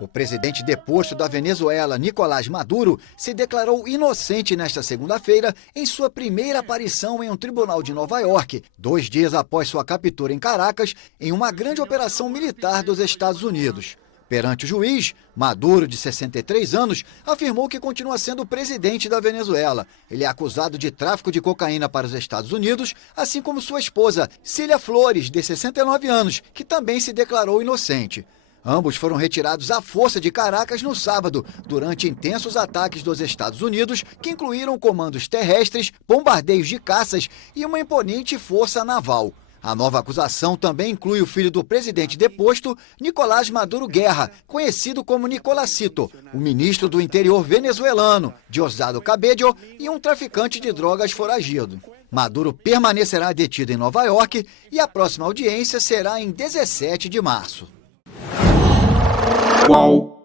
O presidente deposto da Venezuela, Nicolás Maduro, se declarou inocente nesta segunda-feira em sua primeira aparição em um tribunal de Nova York, 2 dias após sua captura em Caracas, em uma grande operação militar dos Estados Unidos. Perante o juiz, Maduro, de 63 anos, afirmou que continua sendo o presidente da Venezuela. Ele é acusado de tráfico de cocaína para os Estados Unidos, assim como sua esposa, Cília Flores, de 69 anos, que também se declarou inocente. Ambos foram retirados à força de Caracas no sábado, durante intensos ataques dos Estados Unidos, que incluíram comandos terrestres, bombardeios de caças e uma imponente força naval. A nova acusação também inclui o filho do presidente deposto, Nicolás Maduro Guerra, conhecido como Nicolásito, o ministro do interior venezuelano, Diosdado Cabello, e um traficante de drogas foragido. Maduro permanecerá detido em Nova York e a próxima audiência será em 17 de março. Qual?